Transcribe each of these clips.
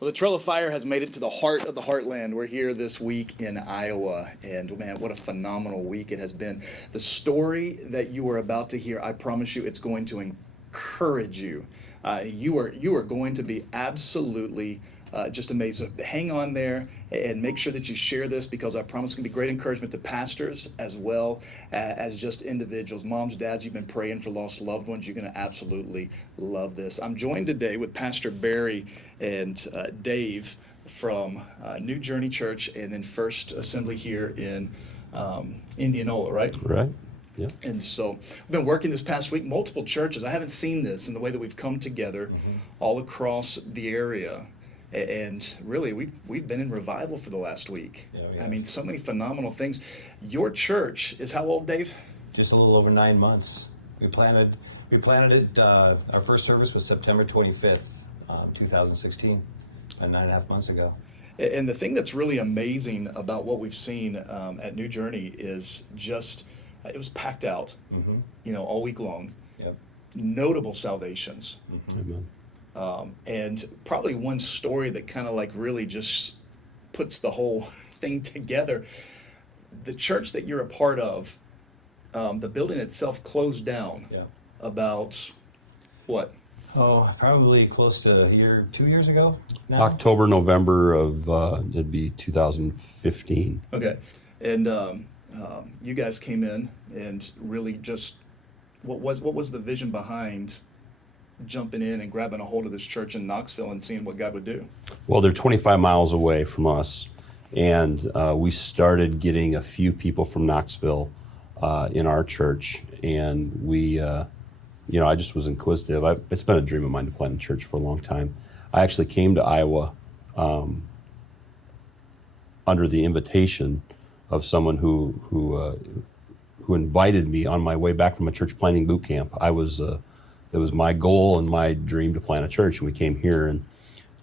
Well, the Trail of Fire has made it to the heart of the Heartland. We're here this week in Iowa, and man, what a phenomenal week it has been. The story that you are about to hear, I promise you, it's going to encourage you. You are going to be absolutely just amazed. So hang on there and make sure that you share this, because I promise it's going to be great encouragement to pastors as well as just individuals. Moms, dads, you've been praying for lost loved ones. You're going to absolutely love this. I'm joined today with Pastor Barrie and Dave from New Journey Church and then First Assembly here in Indianola, right? Right. Yeah. And so we've been working this past week, multiple churches. I haven't seen this in the way that we've come together all across the area. And really, we've been in revival for the last week. Yeah. I mean, so many phenomenal things. Your church is how old, Dave? Just a little over 9 months. We planted it. Our first service was September 25th, 2016, 9.5 months ago. And the thing that's really amazing about what we've seen at New Journey is just it was packed out, all week long. Yep. Notable salvations. Amen. And probably one story that kind of like really just puts the whole thing together. The church that you're a part of, the building itself closed down Yeah. about what? Oh, probably close to 2 years ago now. October, November of it'd be 2015. Okay. And you guys came in and really just what was the vision behind jumping in and grabbing a hold of this church in Knoxville and seeing what God would do? Well, they're 25 miles away from us, and we started getting a few people from Knoxville in our church, and we, I just was inquisitive. It's been a dream of mine to plant a church for a long time. I actually came to Iowa under the invitation of someone who invited me on my way back from a church planting boot camp. It was my goal and my dream to plant a church, and we came here,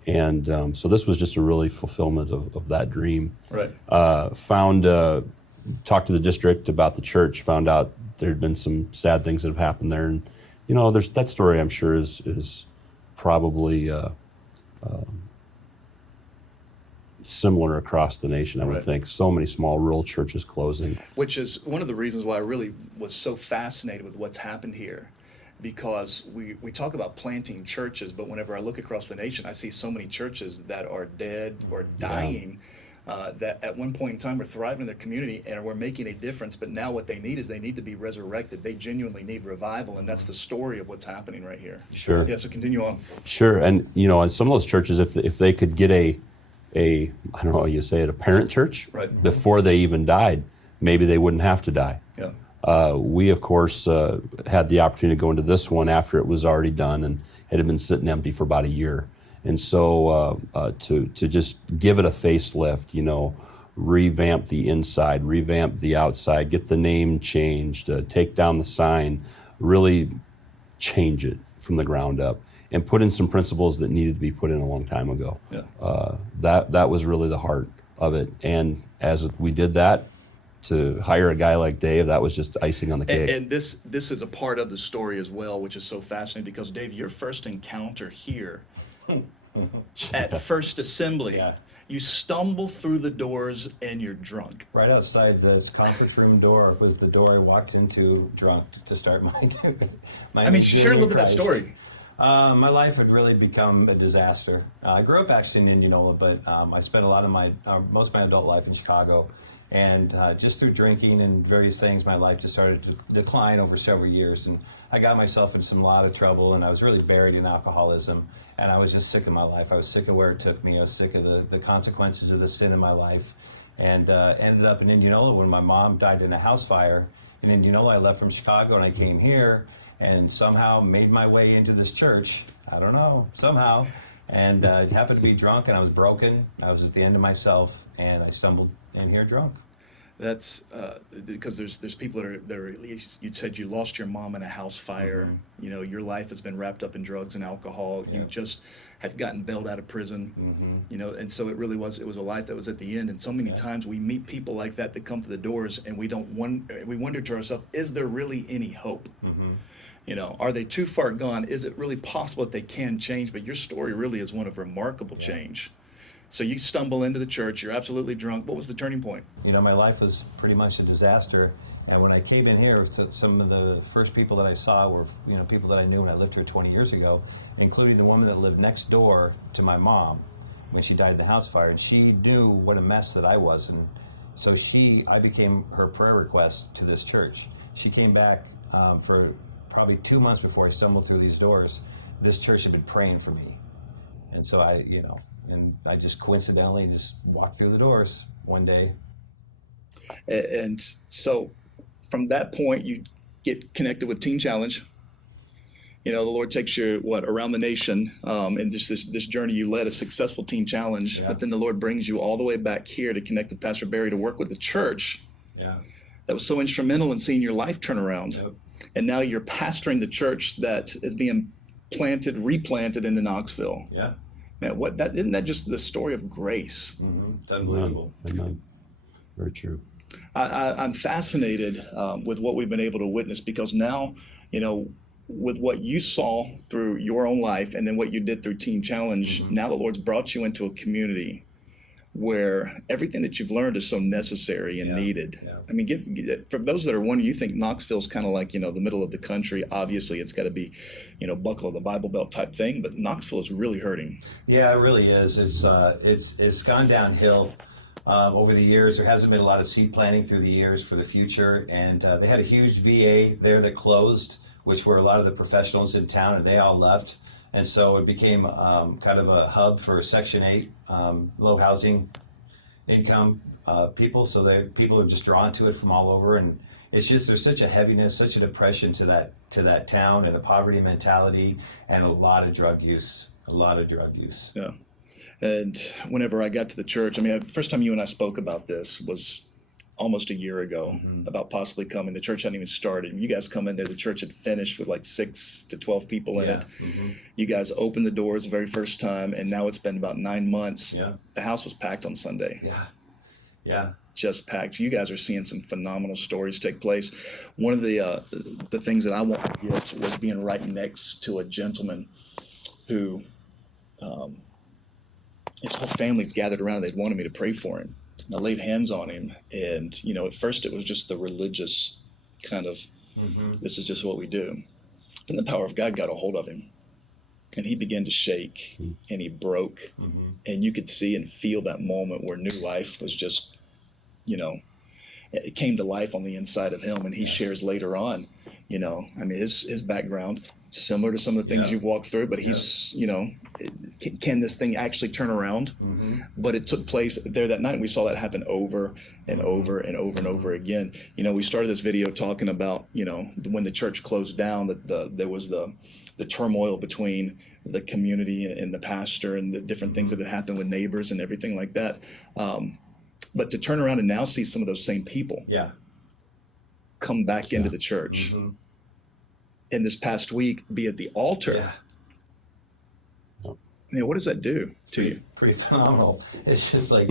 and so this was just a really fulfillment of that dream. Right. Talked to the district about the church, found out there had been some sad things that have happened there, and there's that story. I'm sure is probably similar across the nation. I would Right. think so many small rural churches closing. Which is one of the reasons why I really was so fascinated with what's happened here. Because we talk about planting churches, but whenever I look across the nation, I see so many churches that are dead or dying that at one point in time were thriving in their community and were making a difference, but now what they need is they need to be resurrected. They genuinely need revival, and that's the story of what's happening right here. Sure. Yeah, so continue on. Sure, and and some of those churches, if they could get a I don't know how you say it, a parent church Right. before they even died, maybe they wouldn't have to die. Yeah. We, of course, had the opportunity to go into this one after it was already done and it had been sitting empty for about a year. And so to just give it a facelift, revamp the inside, revamp the outside, get the name changed, take down the sign, really change it from the ground up, and put in some principles that needed to be put in a long time ago. Yeah. That was really the heart of it. And as we did that, to hire a guy like Dave, that was just icing on the cake. And this is a part of the story as well, which is so fascinating because, Dave, your first encounter here at First Assembly, Yeah. you stumble through the doors and you're drunk. Right outside this conference room door was the door I walked into drunk to start my I mean, share a little bit of that story. My life had really become a disaster. I grew up actually in Indianola, but I spent a lot of most of my adult life in Chicago. And just through drinking and various things, my life just started to decline over several years. And I got myself in a lot of trouble, and I was really buried in alcoholism. And I was just sick of my life. I was sick of where it took me. I was sick of the consequences of the sin in my life. And ended up in Indianola when my mom died in a house fire. In Indianola, I left from Chicago, and I came here and somehow made my way into this church. I don't know, somehow. And happened to be drunk, and I was broken. I was at the end of myself, and I stumbled in here drunk. That's because there's people that are at least, you said you lost your mom in a house fire. Your life has been wrapped up in drugs and alcohol. Yeah. You just had gotten bailed out of prison. And so it was a life that was at the end. And so many times we meet people like that come to the doors, and we wonder to ourselves, is there really any hope? Are they too far gone? Is it really possible that they can change? But your story really is one of remarkable change. So you stumble into the church, you're absolutely drunk. What was the turning point? My life was pretty much a disaster. And when I came in here, some of the first people that I saw were, people that I knew when I lived here 20 years ago, including the woman that lived next door to my mom when she died in the house fire. And she knew what a mess that I was. And so I became her prayer request to this church. She came back for probably 2 months before I stumbled through these doors. This church had been praying for me. And so and I just coincidentally just walked through the doors one day. And so from that point, you get connected with Teen Challenge. The Lord takes you, around the nation, and this journey you led, a successful Teen Challenge, Yeah. but then the Lord brings you all the way back here to connect with Pastor Barrie to work with the church. Yeah. That was so instrumental in seeing your life turn around. Yep. And now you're pastoring the church that is being replanted into Knoxville. Yeah. Man, isn't that just the story of grace? Mm-hmm. It's unbelievable. Amen. Very true. I'm fascinated with what we've been able to witness, because now, with what you saw through your own life and then what you did through Teen Challenge, now the Lord's brought you into a community where everything that you've learned is so necessary and needed. Yeah. I mean, for those that are wondering, you think Knoxville's kind of like, the middle of the country. Obviously, it's got to be, buckle of the Bible Belt type thing, but Knoxville is really hurting. Yeah, it really is. It's gone downhill over the years. There hasn't been a lot of seed planting through the years for the future, and they had a huge VA there that closed, which were a lot of the professionals in town, and they all left. And so it became kind of a hub for Section 8, low housing income people. So people are just drawn to it from all over. And it's just, there's such a heaviness, such a depression to that town, and a poverty mentality, and a lot of drug use. Yeah. And whenever I got to the church, first time you and I spoke about this was almost a year ago, about possibly coming. The church hadn't even started. You guys come in there, the church had finished with like 6 to 12 people in it. You guys opened the doors the very first time, and now it's been about 9 months. Yeah. The house was packed on Sunday. Yeah. Just packed. You guys are seeing some phenomenal stories take place. One of the things that I want to get was being right next to a gentleman who his whole family's gathered around, and they wanted me to pray for him. And I laid hands on him, and at first it was just the religious kind of, this is just what we do. Then the power of God got a hold of him, and he began to shake, and he broke, and you could see and feel that moment where new life was just, it came to life on the inside of him. And he shares later on, his background, similar to some of the things you've walked through, but he's, can this thing actually turn around? But it took place there that night. We saw that happen over and over and over and over again. We started this video talking about, when the church closed down, that there was the turmoil between the community and the pastor, and the different things that had happened with neighbors and everything like that. But to turn around and now see some of those same people come back into the church, and this past week be at the altar. What does that do to you? Pretty phenomenal. It's just like,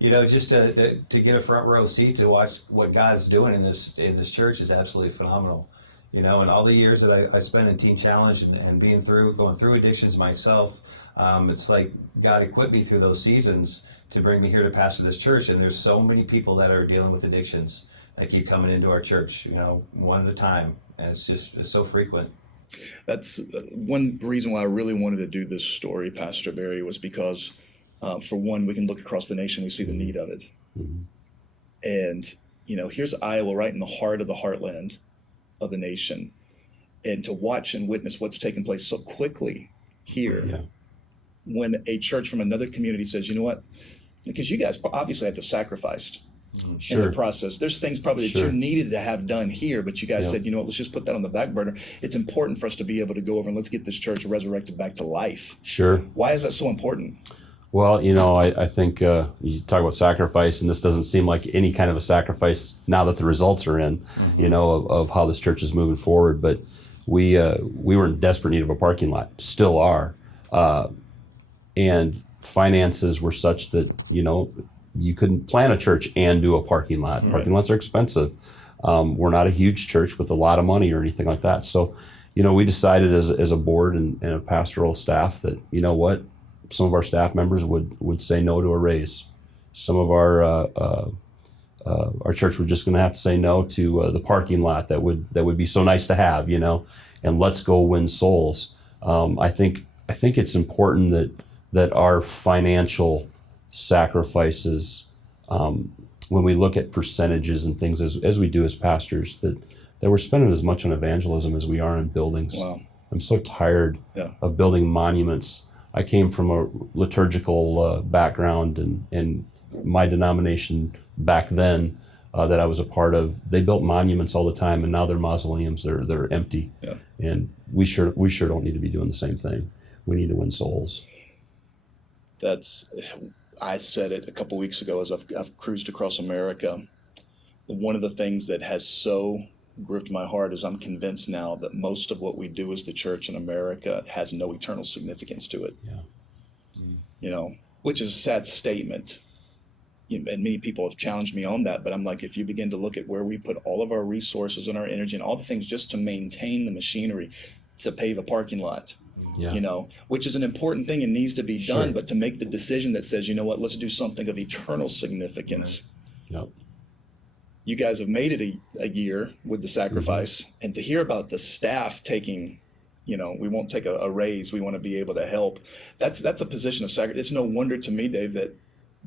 just to get a front row seat to watch what God's doing in this church is absolutely phenomenal. And all the years that I spent in Teen Challenge and going through addictions myself, it's like God equipped me through those seasons to bring me here to pastor this church. And there's so many people that are dealing with addictions that keep coming into our church, one at a time. And it's so frequent. That's one reason why I really wanted to do this story, Pastor Barrie, was because, for one, we can look across the nation, we see the need of it. And, here's Iowa right in the heart of the heartland of the nation. And to watch and witness what's taking place so quickly here, when a church from another community says, you know what, because you guys obviously had to sacrifice in the process. There's things probably that you needed to have done here, but you guys said, you know what, let's just put that on the back burner. It's important for us to be able to go over and let's get this church resurrected back to life. Sure. Why is that so important? Well, I think you talk about sacrifice, and this doesn't seem like any kind of a sacrifice now that the results are in, of how this church is moving forward. But we were in desperate need of a parking lot, still are. And finances were such that, you couldn't plan a church and do a parking lot. Parking lots are expensive. We're not a huge church with a lot of money or anything like that. So, we decided as a board and a pastoral staff that, what, some of our staff members would say no to a raise. Some of our church was just going to have to say no to the parking lot that would be so nice to have, and let's go win souls. I think it's important that our financial sacrifices, when we look at percentages and things as we do as pastors, that we're spending as much on evangelism as we are on buildings. Wow. I'm so tired of building monuments. I came from a liturgical background, and my denomination back then that I was a part of, they built monuments all the time, and now they're mausoleums. They're empty, and we sure don't need to be doing the same thing. We need to win souls. I said it a couple weeks ago as I've cruised across America. One of the things that has so gripped my heart is I'm convinced now that most of what we do as the church in America has no eternal significance to it. Which is a sad statement. And many people have challenged me on that, but I'm like, if you begin to look at where we put all of our resources and our energy and all the things just to maintain the machinery, to pave a parking lot, which is an important thing and needs to be done, but to make the decision that says, let's do something of eternal significance. Yep. You guys have made it a year with the sacrifice, and to hear about the staff taking, we won't take a raise, we want to be able to help. That's a position of sacrifice. It's no wonder to me, Dave, that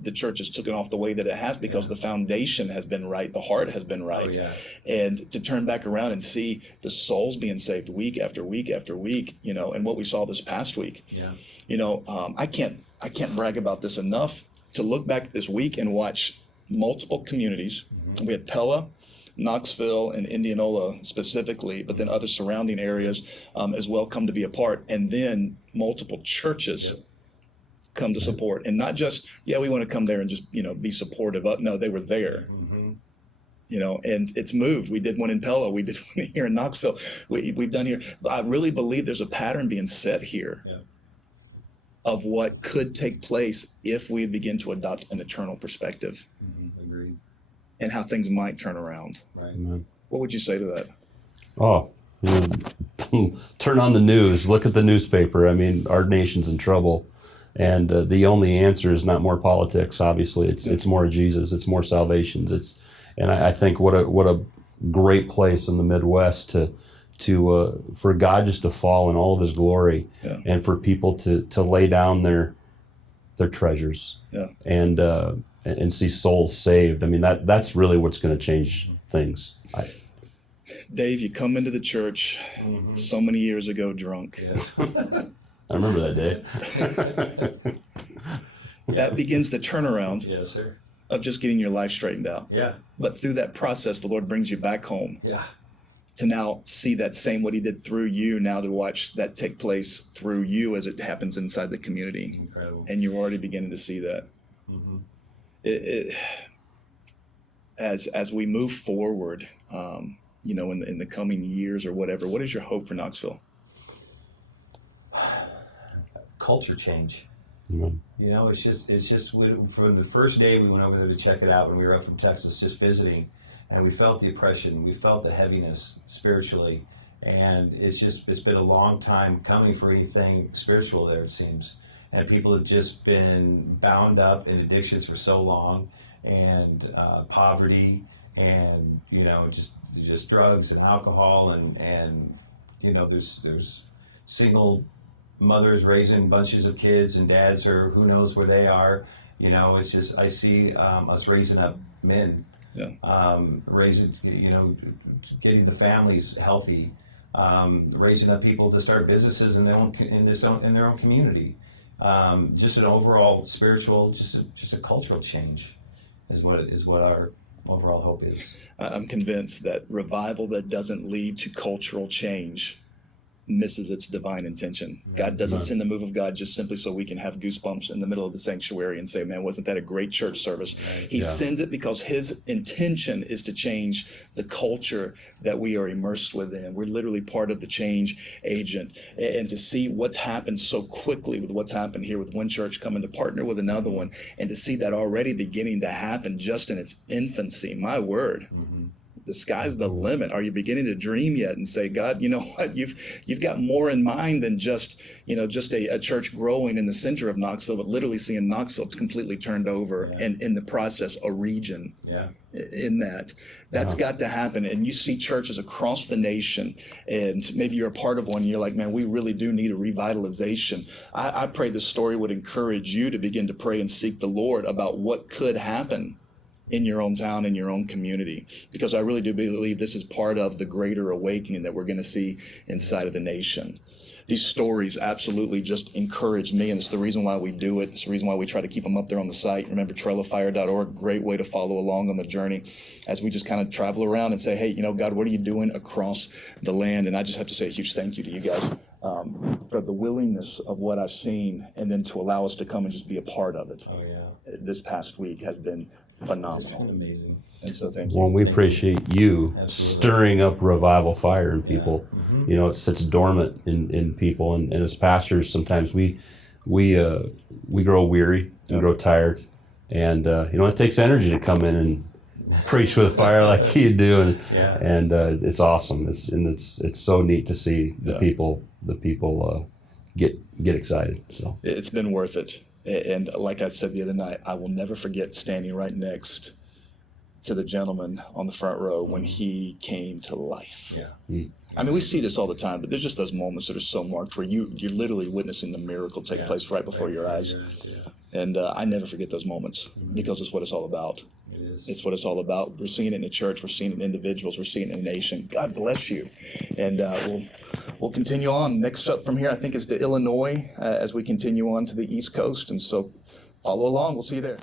the church has taken off the way that it has, because the foundation has been right, the heart has been right. And to turn back around and see the souls being saved week after week after week, and what we saw this past week. I can't brag about this enough, to look back this week and watch multiple communities. We had Pella, Knoxville, and Indianola specifically, but then other surrounding areas as well come to be a part, and then multiple churches come to support, and not just we want to come there and just be supportive of. No, they were there. And it's moved. We did one in Pella, we did one here in Knoxville, we've done here. I really believe there's a pattern being set here of what could take place if we begin to adopt an eternal perspective. Agreed. And how things might turn around. Right. What would you say to that? Oh, turn on the news, look at the newspaper. I mean, our nation's in trouble. And the only answer is not more politics. Obviously, it's more Jesus. It's more salvations. And I think what a great place in the Midwest to for God just to fall in all of His glory, and for people to lay down their treasures, and see souls saved. I mean, that's really what's going to change things. Dave, you come into the church so many years ago drunk. I remember that day. That begins the turnaround Yes, sir. of just getting your life straightened out. Yeah. But through that process, the Lord brings you back home. Yeah. To now see that same, what He did through you, now to watch that take place through you as it happens inside the community. Incredible. And you're already beginning to see that. As we move forward, in the coming years or whatever, what is your hope for Knoxville? Culture change. Amen. It's just from the first day we went over there to check it out when we were up from Texas, just visiting, and we felt the oppression, we felt the heaviness spiritually, and it's been a long time coming for anything spiritual there, it seems, and people have just been bound up in addictions for so long, and poverty, and just drugs and alcohol, and there's single mothers raising bunches of kids, and dads are who knows where they are. It's just, I see us raising up men, raising, getting the families healthy, raising up people to start businesses in their own community. Just an overall spiritual, just a cultural change is what our overall hope is. I'm convinced that revival that doesn't lead to cultural change misses its divine intention. God doesn't send the move of God just simply so we can have goosebumps in the middle of the sanctuary and say, man, wasn't that a great church service? He sends it because His intention is to change the culture that we are immersed within. We're literally part of the change agent. And to see what's happened so quickly with what's happened here with one church coming to partner with another one, and to see that already beginning to happen just in its infancy, my word. the sky's the limit? Are you beginning to dream yet and say, God, you know what, you've got more in mind than just, just a church growing in the center of Knoxville, but literally seeing Knoxville completely turned over, and in the process, a region. Yeah. In that's got to happen. And you see churches across the nation, and maybe you're a part of one, and you're like, man, we really do need a revitalization. I pray this story would encourage you to begin to pray and seek the Lord about what could happen in your own town, in your own community, because I really do believe this is part of the greater awakening that we're going to see inside of the nation. These stories absolutely just encourage me, and it's the reason why we do it. It's the reason why we try to keep them up there on the site. Remember, trailofire.org, great way to follow along on the journey as we just kind of travel around and say, hey, God, what are you doing across the land? And I just have to say a huge thank you to you guys for the willingness of what I've seen, and then to allow us to come and just be a part of it. Oh, yeah. This past week has been phenomenal. It's been amazing. And so thank you. Well, we appreciate you Absolutely. stirring up revival fire in people. Yeah. It sits dormant in people, and as pastors, sometimes we grow weary, we grow tired, and it takes energy to come in and preach with fire like you do, and it's awesome. It's so neat to see the people get excited. So it's been worth it. And like I said the other night, I will never forget standing right next to the gentleman on the front row when he came to life. Yeah. I mean, we see this all the time, but there's just those moments that are so marked where you're literally witnessing the miracle take place right before your eyes. Yeah. And I never forget those moments, because it's what it's all about. It is. It's what it's all about. We're seeing it in the church. We're seeing it in individuals. We're seeing it in the nation. God bless you. And we'll continue on. Next up from here, I think, is to Illinois as we continue on to the East Coast. And so follow along. We'll see you there.